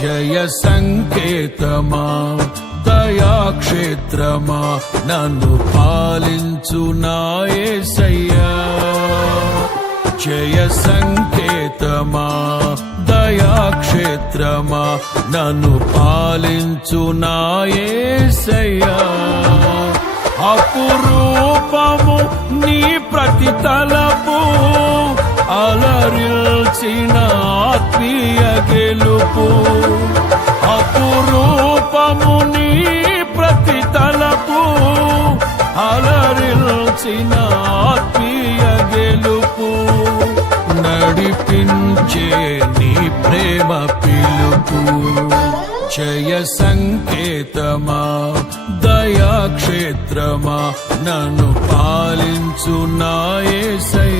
జయ సంకేతమా దయాక్షేత్రమా నన్ను పాలించు నా యేసయ్యా. జయ సంకేతమా దయాక్షేత్రమా నన్ను పాలించు నా యేసయ్యా. అపురూపము నీ ప్రతి తలపు అలరిల్చిన ఆత్మీయ గెలుపు. అపురూపము నీ ప్రతి తలపు అలరిల్చిన ఆత్మీయ గెలుపు. నడిపించే నీ ప్రేమ పిలుపు. జయ సంకేతమా దయాక్షేత్రమా నన్ను పాలించు నా యేసయ్యా.